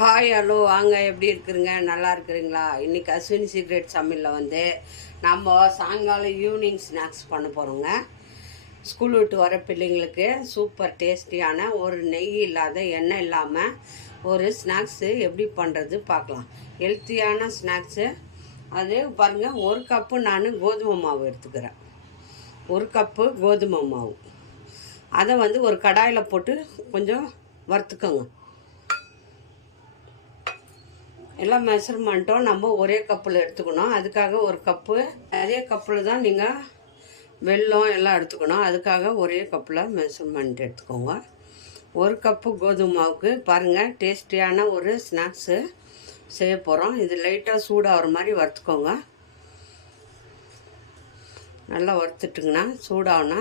Hi hello வாங்க, எப்படி இருக்கிறீங்க? நல்லா இருக்கிறீங்களா? இன்றைக்கி அஸ்வினி சீக்ரெட் சமையலில் வந்து நம்ம சாயங்காலம் ஈவினிங் ஸ்நாக்ஸ் பண்ண போகிறோங்க. ஸ்கூல் விட்டு வர பிள்ளைங்களுக்கு சூப்பர் டேஸ்டியான ஒரு நெய் இல்லாத எண்ணெய் இல்லாமல் ஒரு ஸ்நாக்ஸு எப்படி பண்ணுறது பார்க்கலாம். ஹெல்த்தியான ஸ்நாக்ஸு அது பாருங்கள். ஒரு கப்பு நான் கோதுமை மாவு எடுத்துக்கிறேன். ஒரு கப்பு கோதுமை மாவு அதை வந்து ஒரு கடாயில் போட்டு கொஞ்சம் வறுத்துக்கோங்க. எல்லாம் மெஷர்மெண்ட்டும் நம்ம ஒரே கப்பில் எடுத்துக்கணும். அதுக்காக ஒரு கப்பு, அதே கப்பில் தான் நீங்கள் வெல்லம் எல்லாம் எடுத்துக்கணும். அதுக்காக ஒரே கப்பில் மெஷர்மெண்ட் எடுத்துக்கோங்க. ஒரு கப்பு கோதுமை மாவுக்கு பாருங்கள் டேஸ்டியான ஒரு ஸ்நாக்ஸு செய்ய போகிறோம். இது லைட்டாக சூடாகிற மாதிரி வறுத்துக்கோங்க. நல்லா வறுத்துட்டுங்கன்னா சூடாகனா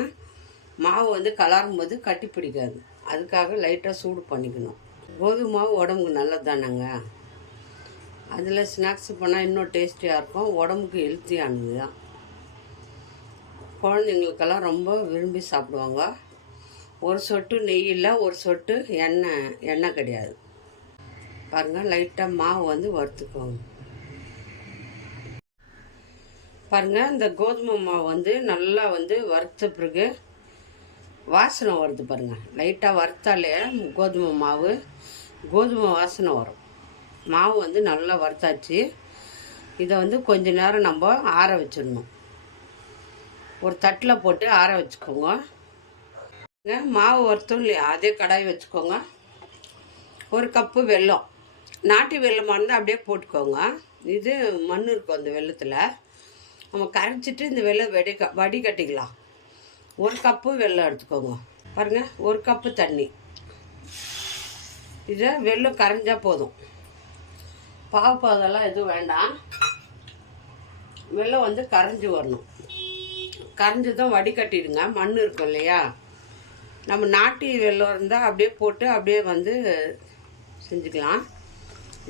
மாவு வந்து கலரும் போது கட்டி பிடிக்காது. அதுக்காக லைட்டாக சூடு பண்ணிக்கணும். கோதுமை மாவு உடம்புக்கு நல்லது தானேங்க. அதில் ஸ்நாக்ஸ் பண்ணால் இன்னும் டேஸ்டியாக இருக்கும். உடம்புக்கு ஹெல்த்தியானது தான். குழந்தைங்களுக்கெல்லாம் ரொம்ப விரும்பி சாப்பிடுவாங்க. ஒரு சொட்டு நெய் இல்லை, ஒரு சொட்டு எண்ணெய் கிடையாது. பாருங்கள், லைட்டாக மாவு வந்து வறுத்துக்கோங்க. பாருங்கள், இந்த கோதுமை மாவு வந்து நல்லா வந்து வறுத்த பிறகு வாசனை வருது பாருங்கள். லைட்டாக வறுத்தாலே கோதுமை வாசனை வரும். மாவு வந்து நல்லா வறுத்தாச்சு. இதை வந்து கொஞ்ச நேரம் நம்ம ஆற வச்சிடணும். ஒரு தட்டில் போட்டு ஆற வச்சுக்கோங்க. மாவு வறுத்தோம் இல்லையா, அதே கடாய் வச்சுக்கோங்க. ஒரு கப்பு வெல்லம், நாட்டு வெல்லமாக இருந்தால் அப்படியே போட்டுக்கோங்க. இது மண் இருக்கும் அந்த வெல்லத்தில். நம்ம கரைச்சிட்டு இந்த வெல்லம் வடிகட்டிக்கலாம். ஒரு கப்பு வெல்லம் எடுத்துக்கோங்க. பாருங்கள், ஒரு கப்பு தண்ணி. இதை வெல்லம் கரைஞ்சால் போதும். பாகுபாதெல்லாம் எதுவும் வேண்டாம். வெல்லம் வந்து கரைஞ்சி வரணும். கரைஞ்சி தான் வடிகட்டிடுங்க. மண் இருக்கும் இல்லையா, நம்ம நாட்டு வெல்லம் இருந்தால் அப்படியே போட்டு அப்படியே வந்து செஞ்சுக்கலாம்.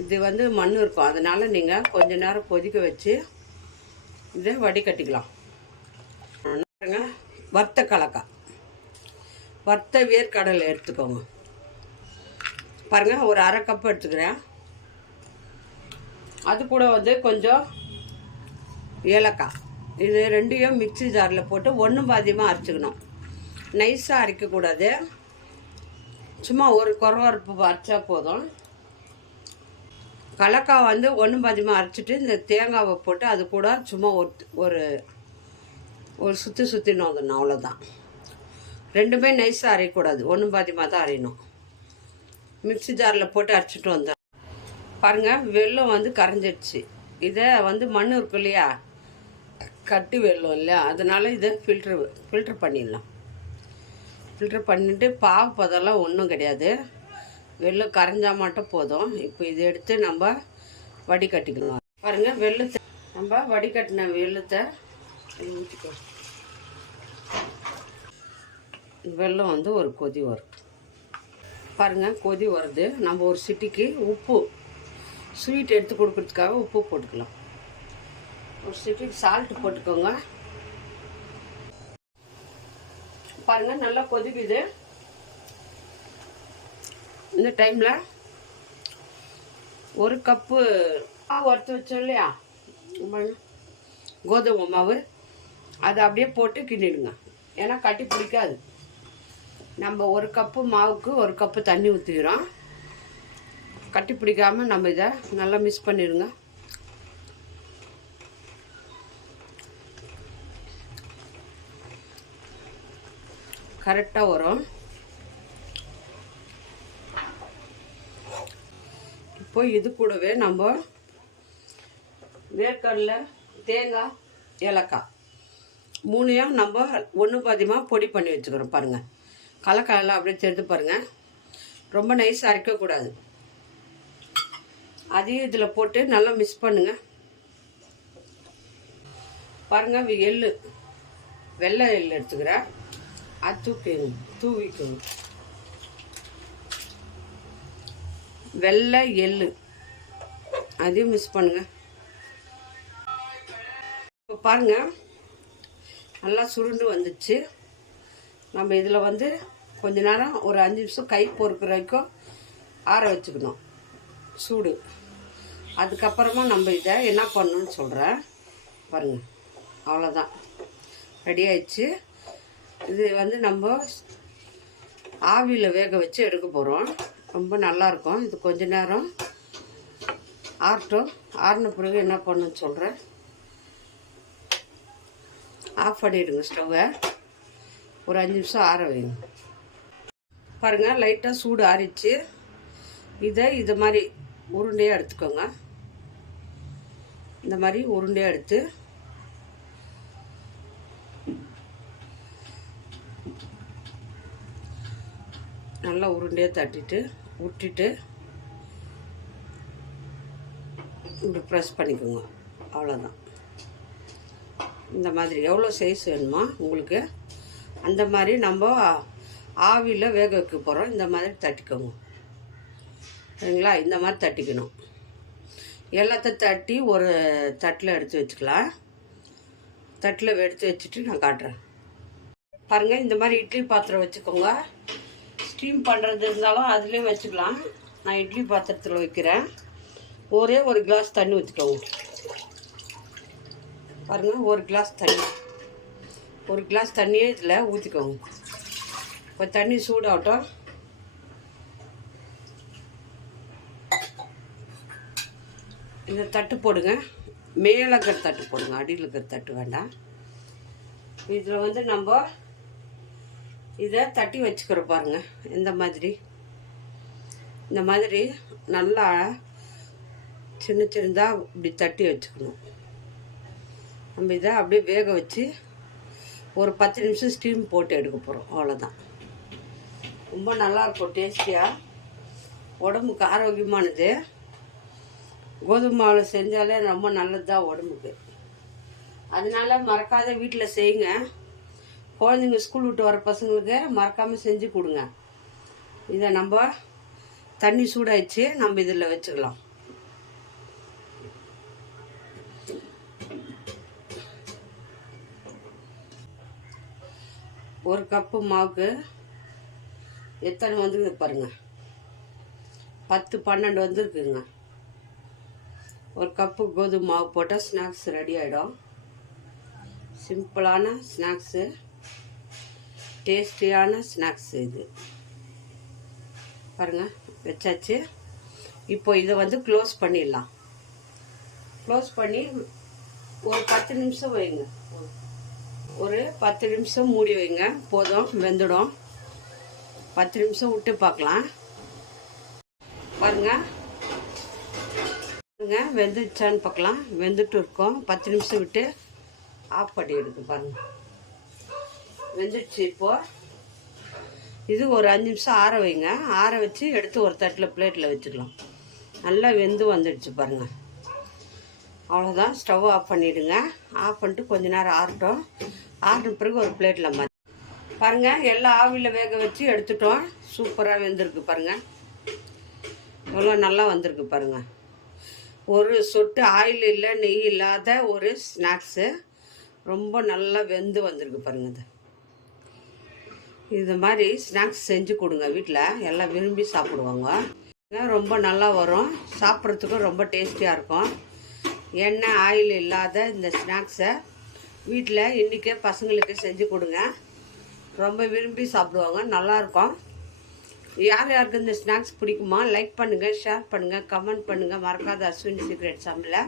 இது வந்து மண் இருக்கும், அதனால் நீங்கள் கொஞ்ச நேரம் கொதிக்க வச்சு இதை வடிகட்டிக்கலாம். வறுத்த கலக்காய், வறுத்த வேர்க்கடலை எடுத்துக்கோங்க. பாருங்கள், ஒரு அரை கப்பு எடுத்துக்கிறேன். அது கூட வந்து கொஞ்சம் ஏலக்காய். இது ரெண்டையும் மிக்சி ஜாரில் போட்டு ஒன்றும் பாதியமாக அரைச்சிக்கணும். நைஸாக அரைக்கக்கூடாது. சும்மா ஒரு கொரவரப்பு அரைச்சா போதும். கலக்காய் வந்து ஒன்றும் பாதியமாக அரைச்சிட்டு இந்த தேங்காவை போட்டு அது கூட சும்மா ஒரு ஒரு சுற்றினோம். வந்துடணும், அவ்வளோதான். ரெண்டுமே நைஸாக அரைக்கக்கூடாது, ஒன்றும் பாதியமாக தான் அரையணும். மிக்சி ஜாரில் போட்டு அரைச்சிட்டு வந்தோம். பாருங்கள், வெல்லம் வந்து கரைஞ்சிடுச்சு. இதை வந்து மண் இருக்கும் இல்லையா, கட்டி வெல்லம் இல்லையா, அதனால் இதை ஃபில்ட்ரு பண்ணிடலாம். ஃபில்ட்ரு பண்ணிவிட்டு பாகு பதெல்லாம் ஒன்றும் கிடையாது. வெல்லம் கரைஞ்சால் மட்டும் போதும். இப்போ இதை எடுத்து நம்ம வடிகட்டிக்கணும். பாருங்கள், வெல்லத்தை நம்ம வடிகட்டின வெல்லத்தை ஊற்றிக்கோ. வெல்லம் வந்து ஒரு கொதி வரும். பாருங்கள், கொதி வருது. நம்ம ஒரு சிட்டிக்கு உப்பு, ஸ்வீட் எடுத்து கொடுக்கறதுக்காக உப்பு போட்டுக்கலாம். ஒரு சிட்டிக்கு சால்ட்டு போட்டுக்கோங்க. பாருங்கள், நல்லா கொதிக்குது. இந்த டைமில் ஒரு கப்பு மாவு வறுத்து வச்சோம் இல்லையா, கோதுமை மாவு, அதை அப்படியே போட்டு கிண்டிடுங்க. ஏன்னா கட்டி பிடிக்காது. நம்ம ஒரு கப்பு மாவுக்கு ஒரு கப்பு தண்ணி ஊற்றிக்கிறோம். கட்டி பிடிக்காமல் நம்ம இதை நல்லா மிக்ஸ் பண்ணிடுங்க. கரெக்டாக வரும். இப்போ இது கூடவே நம்ம வேர்க்கடலை, தேங்காய், ஏலக்காய் மூணையும் நம்ம ஒன்று பாதியமாக பொடி பண்ணி வச்சுக்கிறோம். பாருங்கள், கலக்காயெல்லாம் அப்படியே தெரிந்து பாருங்கள். ரொம்ப நைஸாக அரைக்கக்கூடாது. அதையும் இதில் போட்டு நல்லா மிக்ஸ் பண்ணுங்க. பாருங்கள், வெள்ளை எள்ளு எடுத்துக்கிறேன். அது தூவிக்கோங்க. வெள்ளை எள்ளு அதையும் மிக்ஸ் பண்ணுங்க. இப்போ பாருங்கள், நல்லா சுருண்டு வந்துச்சு. நம்ம இதில் வந்து கொஞ்ச நேரம் ஒரு 5 நிமிஷம் கை பொறுக்கிற வரைக்கும் ஆற வச்சுக்கணும். சூடு. அதுக்கப்புறமா நம்ம இதை என்ன பண்ணணும்னு சொல்கிறேன் பாருங்கள். அவ்வளோதான், ரெடி ஆயிடுச்சு. இது வந்து நம்ம ஆவியில் வேக வச்சு எடுக்க போகிறோம். ரொம்ப நல்லாயிருக்கும். இது கொஞ்ச நேரம் ஆறட்டும். ஆறின பிறகு என்ன பண்ணணும்னு சொல்கிறேன். ஆஃப் பண்ணிவிடுங்க ஸ்டவ்வை. ஒரு 5 நிமிஷம் ஆற வைங்க. பாருங்கள், லைட்டாக சூடு ஆறிச்சு. இதை மாதிரி உருண்டையாக எடுத்துக்கோங்க. இந்த மாதிரி உருண்டையாக எடுத்து நல்லா உருண்டையாக தட்டிட்டு விட்டுட்டு இப்படி ப்ரெஸ் பண்ணிக்கோங்க. அவ்வளோதான். இந்த மாதிரி எவ்வளோ சைஸ் வேணுமோ உங்களுக்கு அந்த மாதிரி நம்ம ஆவியில் வேக வைக்க போகிறோம். இந்த மாதிரி தட்டிக்கோங்க. சரிங்களா? இந்த மாதிரி தட்டிக்கணும். எல்லாத்தையும் தட்டி ஒரு தட்டில் எடுத்து வச்சுக்கலாம். தட்டில் எடுத்து வச்சுட்டு நான் காட்டுறேன் பாருங்கள். இந்த மாதிரி இட்லி பாத்திரம் வச்சுக்கோங்க. ஸ்டீம் பண்ணுறது இருந்தாலும் அதுலேயும் வச்சுக்கலாம். நான் இட்லி பாத்திரத்தில் வைக்கிறேன். ஒரே ஒரு கிளாஸ் தண்ணி ஊற்றிக்கோங்க. பாருங்கள், ஒரு கிளாஸ் தண்ணியே இதில் ஊற்றிக்கோங்க. இப்போ தண்ணி சூடாகட்டும். இந்த தட்டு போடுங்க. மேலே இருக்கிற தட்டு போடுங்க, அடியில் இருக்கிற தட்டு வேண்டாம். இதில் வந்து நம்ம இதை தட்டி வச்சுக்கிறோம் பாருங்கள். இந்த மாதிரி நல்லா சின்னதாக இப்படி தட்டி வச்சுக்கணும். நம்ம இதை அப்படியே வேக வச்சு ஒரு 10 நிமிஷம் ஸ்டீம் போட்டு எடுக்க போகிறோம். அவ்வளோதான். ரொம்ப நல்லாயிருக்கும், டேஸ்டியாக, உடம்புக்கு ஆரோக்கியமானது. கோதுமை மாவில் செஞ்சாலே ரொம்ப நல்லது தான் உடம்புக்கு. அதனால மறக்காத வீட்டில் செய்யுங்க. குழந்தைங்க ஸ்கூல் விட்டு வர பசங்களுக்கு மறக்காமல் செஞ்சு கொடுங்க. இதை நம்ம தண்ணி சூடாயிடுச்சு, நம்ம இதில் வச்சுக்கலாம். ஒரு கப்பு மாவுக்கு எத்தனை வந்துருக்கு பாருங்கள். 10-12 வந்துருக்குங்க. ஒரு கப்பு கோதுமை மாவு போட்டால் ஸ்நாக்ஸ் ரெடி ஆகிடும். சிம்பிளான ஸ்நாக்ஸு, டேஸ்டியான ஸ்நாக்ஸு இது. பாருங்கள், வச்சாச்சு. இப்போ இதை வந்து க்ளோஸ் பண்ணிடலாம். க்ளோஸ் பண்ணி ஒரு 10 நிமிஷம் வைங்க. ஒரு 10 நிமிஷம் மூடி வைங்க. போதும், வெந்துடும். 10 நிமிஷம் விட்டு பார்க்கலாம். பாருங்க வெந்துச்சான்னு பார்க்கலாம். வெந்துட்டு இருக்கோம். 10 நிமிஷம் விட்டு ஆஃப் பண்ணி எடுக்கு. பாருங்க, வெந்துடுச்சு. இப்போது இது ஒரு 5 நிமிஷம் ஆற வைங்க. ஆற வச்சு எடுத்து ஒரு தட்டில் பிளேட்டில் வச்சுக்கலாம். நல்லா வெந்து வந்துடுச்சு பாருங்கள். அவ்வளோதான். ஸ்டவ் ஆஃப் பண்ணிவிடுங்க. ஆஃப் பண்ணிட்டு கொஞ்ச நேரம் ஆறட்டும். ஆறின பிறகு ஒரு பிளேட்டில் மாற்றி பாருங்கள். எல்லாம் ஆவியில் வேக வச்சு எடுத்துட்டோம். சூப்பராக வெந்திருக்கு பாருங்கள். எவ்வளோ நல்லா வந்திருக்கு பாருங்கள். ஒரு சொட்டு ஆயில் இல்லை, நெய் இல்லாத ஒரு ஸ்நாக்ஸு. ரொம்ப நல்லா வெந்து வந்திருக்கு பாருங்கள். இது மாதிரி ஸ்நாக்ஸ் செஞ்சு கொடுங்க. வீட்டில் எல்லாம் விரும்பி சாப்பிடுவாங்க. ரொம்ப நல்லா வரும். சாப்பிட்றதுக்கும் ரொம்ப டேஸ்டியாக இருக்கும். எண்ணெய் ஆயில் இல்லாத இந்த ஸ்நாக்ஸை வீட்டில் இன்றைக்கே பசங்களுக்கு செஞ்சு கொடுங்க. ரொம்ப விரும்பி சாப்பிடுவாங்க. நல்லாயிருக்கும். யார் யாருக்கு இந்த ஸ்நாக்ஸ் பிடிக்குமா லைக் பண்ணுங்கள், ஷேர் பண்ணுங்கள், கமெண்ட் பண்ணுங்கள். மறக்காத அஸ்வின் சீக்ரெட் சமையலை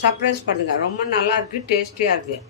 சர்ப்ரைஸ் பண்ணுங்கள். ரொம்ப நல்லாயிருக்கு, டேஸ்டியாக இருக்குது.